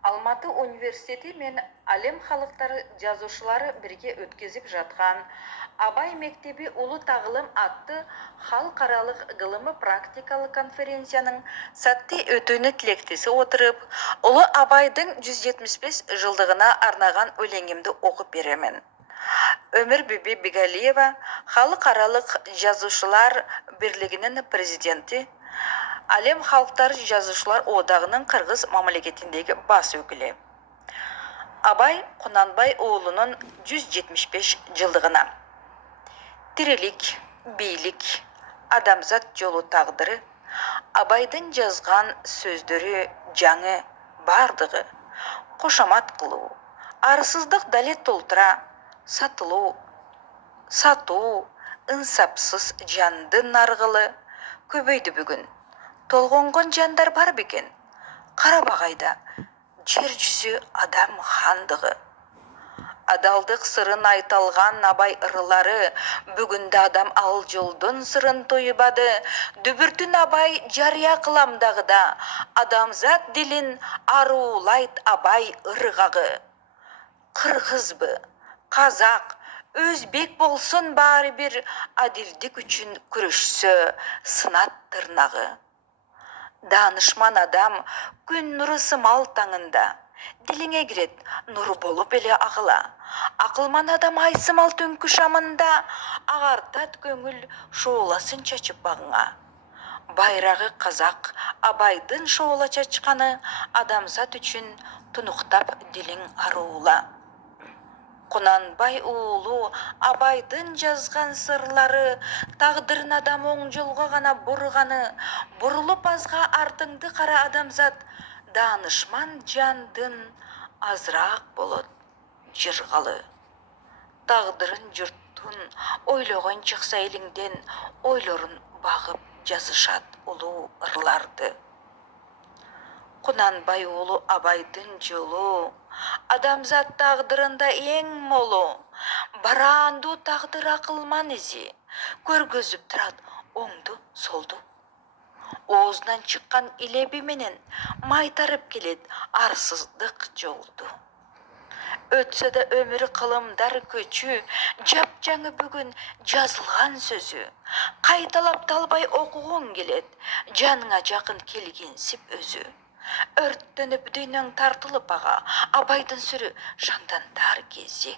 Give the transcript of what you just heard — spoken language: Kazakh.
Алматы университеті мен әлем халықтары жазушылары бірге өткізіп жатқан Абай мектебі ұлы тағылым атты халықаралық ғылымы практикалық конференцияның сәтті өтуіне тілектесе отырып, ұлы Абайдың 175 жылдығына арнаған өлеңімді оқып беремін. Өмір Беби Бегалиева, халықаралық жазушылар бірлігінің президенті, Әлем халықтары жазушылар одағының Қырғыз мамлекетіндегі бас өкілі. Абай Құнанбай ұлының 175 жылдығына. Тірелік, бийлік, адамзат жолу тағдыры, Абайдың жазған сөздері жаңы бардығы, қошамат қылу, арсыздық дәлет толтыра, сатылу, сату, ынсапсыз жанды нарғылы, көбейді бүгін. Толғонған жандар бар бекен, Қарабағайда жер жүзі адам хандығы. Адалдық сырын айталған Абай ырылары, бүгінді адам ал жолдың сырын тойыбады, дүбіртін Абай жария қыламдағыда, адамзат дилин арулайт Абай ырғағы. Қырғызбы, қазақ, өзбек болсын бары бір, адилдік үшін күрішсі сынат тырнағы. Данышман адам күн нұры сымал таңында, диліңе кірет нұры болып еле ағыла. Ақылман адам айсымал түнкі шамында, ағартат көңіл шоуласын чачып бағыңа. Байрағы қазақ Абайдың шоула чачқаны, адамзат үшін тұнықтап дилің арула. Құнанбай ұлы Абайдың жазған сырлары, тағдырын адам оң жолға ғана бұрғаны, бұрылып азға артыңды қара адамзат, данышман жандың азырақ болот жырғалы. Тағдырын жұрттың ойлаған шықса еліңден, ойларын бағып жазышат ұлы ырларды. Құнанбай ұлы Абайдың жолу, адамзат тағдырында ең молу, баранду тағдыр ақылман ізі, көргізіп тұрат оңды солды. Оғыздан шыққан илеби менен майтарып келет арсыздық жолды. Өтсе де өмір қылымдар көчі, жап жаңы бүгін жазылған сөзі, қайталап талбай оқуғын келет, жаныңа жақын келгенсіп өзі. Өрттеніп дүйнің тартылып аға, Абайдың сүрі жандандар кезі.